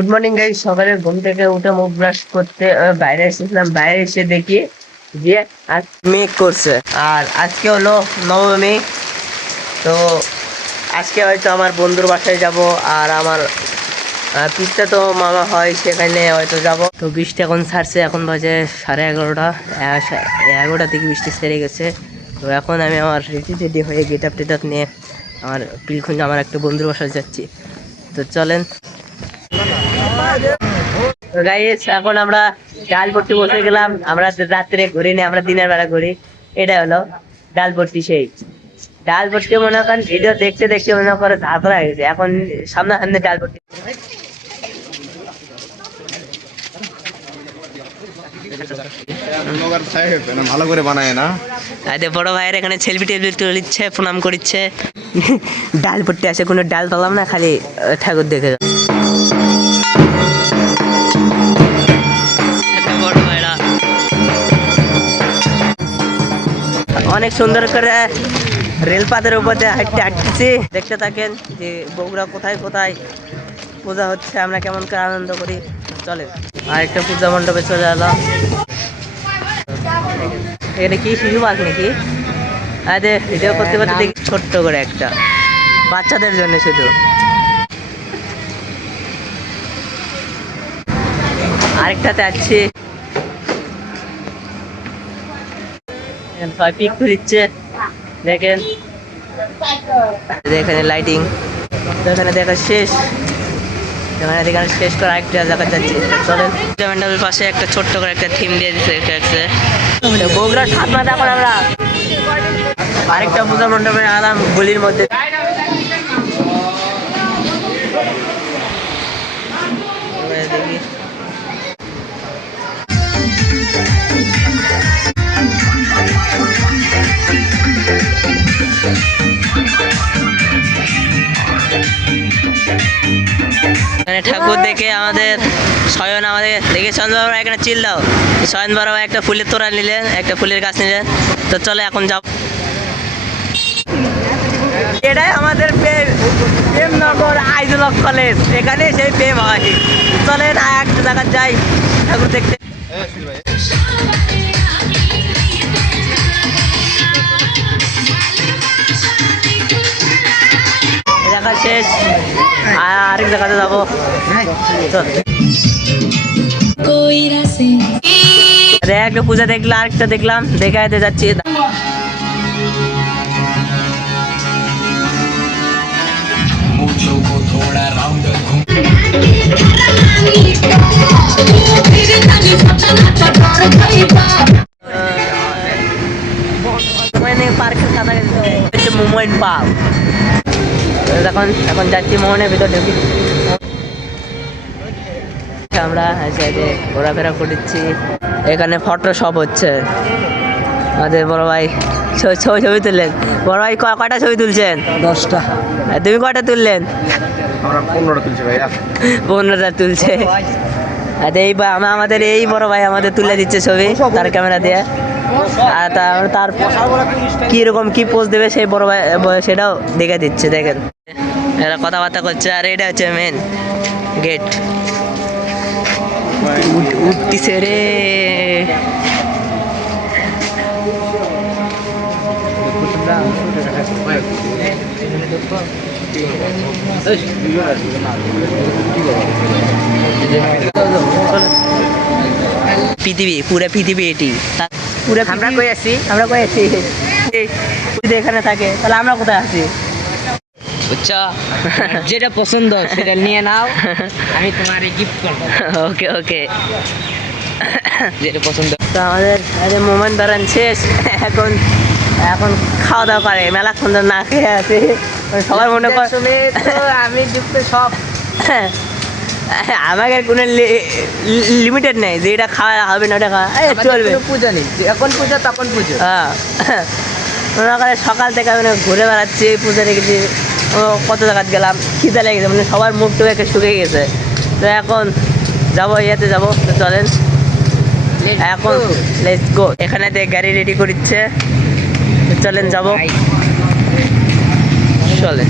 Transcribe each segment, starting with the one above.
Good morning guys, সকালে ঘুম থেকে উঠে মুখ ব্রাশ করতে বাইরে এসেছিলাম। বাইরে এসে দেখি যে আজ মেঘ করছে, আর আজকে হলো নবমী। তো আজকে হয়তো আমার বন্ধুর বাসায় যাব, আর আমার পিসটা তো মামা হয়, সেখানে হয়তো যাব। তো বৃষ্টি এখন ছাড়ছে, এখন বাজে 11:30। 11টা থেকে বৃষ্টি ছেড়ে গেছে। তো এখন আমি আমার রেডি হয়ে গেট আপ টেট আপ নিয়ে আমার পিলখুঞ্জ আমার একটা বন্ধুর বাসায় যাচ্ছি। তো চলেন গাইস, এখন আমরা ডালপট্টি বসে গেলাম। আমরা রাত্রে ঘুরি না, আমরা দিনের বেলা ঘুরি। এটা হলো ডালপট্টি। সেই ডালপট্টি মনে করেন ভিডিও দেখতে দেখতে মনে করে ধাঁধরা হয়ে গেছে। এখন সামনে ডালপট্টি ভালো করে বানায় না। বড় ভাইয়ের এখানে সেলফি টেলফি তুলিচ্ছে, প্রণাম করিচ্ছে। ডালপট্টি আছে, কোনো ডাল পালাম না, খালি ঠাকুর দেখে অনেক সুন্দর করে রেলপাতের উপর দিয়ে হাঁটতেছি। দেখতে থাকেন যে বগুড়া কোথায় কোথায় পূজা হচ্ছে, আমরা কেমন করে আনন্দ করি। চলে আরেকটা পূজা মণ্ডপে চলে এলাম। এখানে কি শিশু পার্ক নাকি? আরে ভিডিও করতে করতে দেখি ছোট্ট করে একটা বাচ্চাদের জন্য শুধু। আরেকটাতে আসছি, পিক দিচ্ছে দেখেন। এখানে লাইটিং, এখানে দেখা শেষ, এখানে দেখানো শেষ করে আরেকটা জায়গা যাচ্ছি। চলেন মণ্ডপের পাশে একটা ছোট্ট করে একটা থিম দিয়ে দিচ্ছে বগুড়ার সাতমাথা। এখন আমরা আরেকটা পূজা মণ্ডপে আলাম গলির মধ্যে। দেখি এখানে ঠাকুর দেখে আমাদের শয়ন আমাদের দেখে শয়ন বাবা এখানে চিল দাও। শয়ন বাবা একটা ফুলের তোড়া নিলেন, একটা ফুলের গাছ নিলেন। তো চলে এখন যাব। এটাই আমাদের প্রেমনগর আইজুল হক কলেজ, এখানে সেই প্রেম হয়। চলেন একটা জায়গা যাই ঠাকুর দেখতে। দেখা শেষ, আরেক জায়গাতে যাবো। একটা পূজা দেখলাম, আরেকটা দেখলাম, দেখাতে যাচ্ছি। পার্কের কাছাকাছি মোমেন্ট পার্ক। এখন যাচ্ছি মোহনের ভিতর ঢুকি। আমরা ঘোরাফেরা করছি। এখানে ফটো সব হচ্ছে। আমাদের বড় ভাই ছবি তুললেন। বড় ভাই কয়টা ছবি তুলছেন? 10টা। তুমি কয়টা তুললেন? 15টা তুলছি ভাইয়া। 15টা তুলছে। এই আমাদের এই বড় ভাই আমাদের তুলে দিচ্ছে ছবি তার ক্যামেরা দিয়ে। আর তার কিরকম কি পোজ দেবে সেই বড় ভাই সেটাও দেখে দিচ্ছে। দেখেন এরা কথাবার্তা করছে। আর এটা হচ্ছে মেন গেট। উঠতিছে রে। পৃথিবী, পুরো পৃথিবী এটি পুরো। আমরা কই আছি এখানে থাকে, তাহলে আমরা কোথায় আছি? আচ্ছা, যেটা পছন্দ সেটা নিয়ে নাও, আমি তোমার গিফট করবো। ওকে ওকে, যেটা পছন্দ। তো আমাদের মোমেন্ট ধরেন শেষ। এখন খাওয়া দাওয়া করে, মেলা সুন্দর না খেয়ে আছে সবার মনে করে। আমি যুক্ত সব আমাকে কোনো লিমিটেড নেই যে এটা খাওয়া হবে না, ওটা খাওয়া চলবে। পুজো নেই, এখন পুজো তখন পুজো। হ্যাঁ, মনে করে সকাল থেকে আমি ঘুরে বেড়াচ্ছি, পুজো রেখেছি, কত জায়গায় গেলাম, খিদে লেগেছে, মানে সবার মুখ টুক একে শুকিয়ে গেছে। তো এখন যাবো, ইয়েতে যাবো। তো চলেন এখন লেটস গো। এখানে গাড়ি রেডি করছে, চলেন যাবো। চলেন।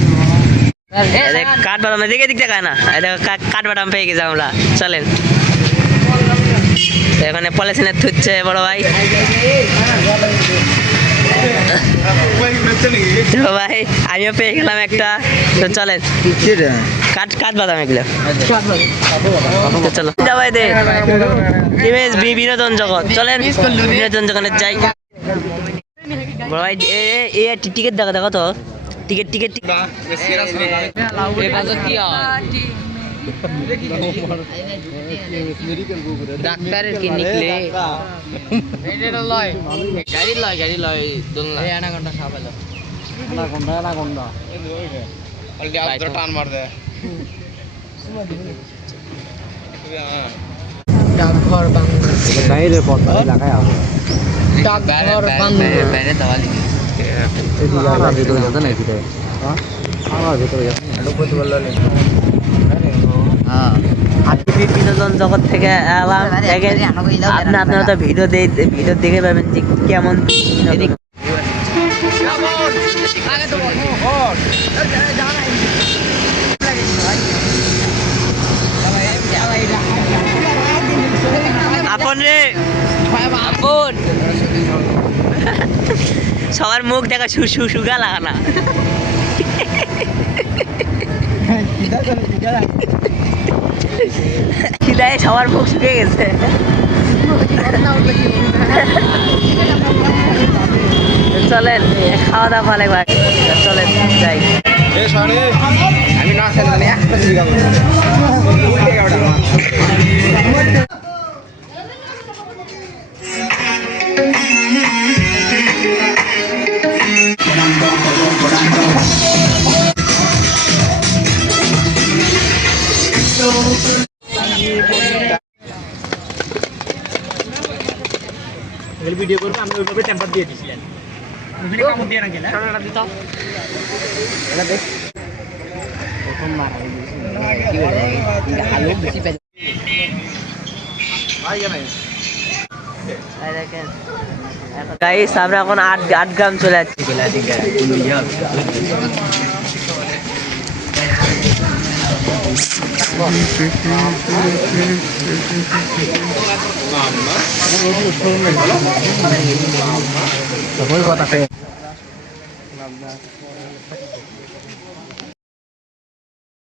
কাঠবাদাম এদিকে দিক দেখায় না, কাঠবাদাম পেয়ে গেছি আমরা। চলেন, এখানে পলিথিনে থুচ্ছে বড় ভাই। তো ভাই আমিও পেয়ে গেলাম একটা। তো চলেন, কাঠবাদাম এগুলো। তো চলো যাবাই দে ইমেজ বিনোদন জগৎ। চলেন বিনোদন জগতের যাই। বড় ভাই এ টিকিট দেখো, দেখো তো টিকিট টিকিট কি ডাক্তারের কি নিকলে গাড়ি লয় দোলনা আনাগন্ডা খাওয়া পেলো টান মার দে ডাকঘর বাইরে দেওয়ালি বিনোদন জগৎ থেকে এলাম। আপনারা তো ভিডিও দেখে পাবেন যে কেমন বিনোদন। আপন রে আপন, সবার মুখ দেখা সুগা লাগানা। খিদায় সবার মুখ শুকিয়ে গেছে। চলেন খাওয়া দাওয়া ভালো একবার। চলেন যাই। আমি না খেলে একটা জিগাবো ভিডিও করবো। আমি ওইভাবে টেম্পার দিয়ে দিছিলেন, ভিডিও কামড় দিয়ে রাখি না দিত প্রথম মারা কি বলে আলো বেশি পেয়ে গাইস আমরা এখন 8 গ্রাম চলে যাচ্ছি।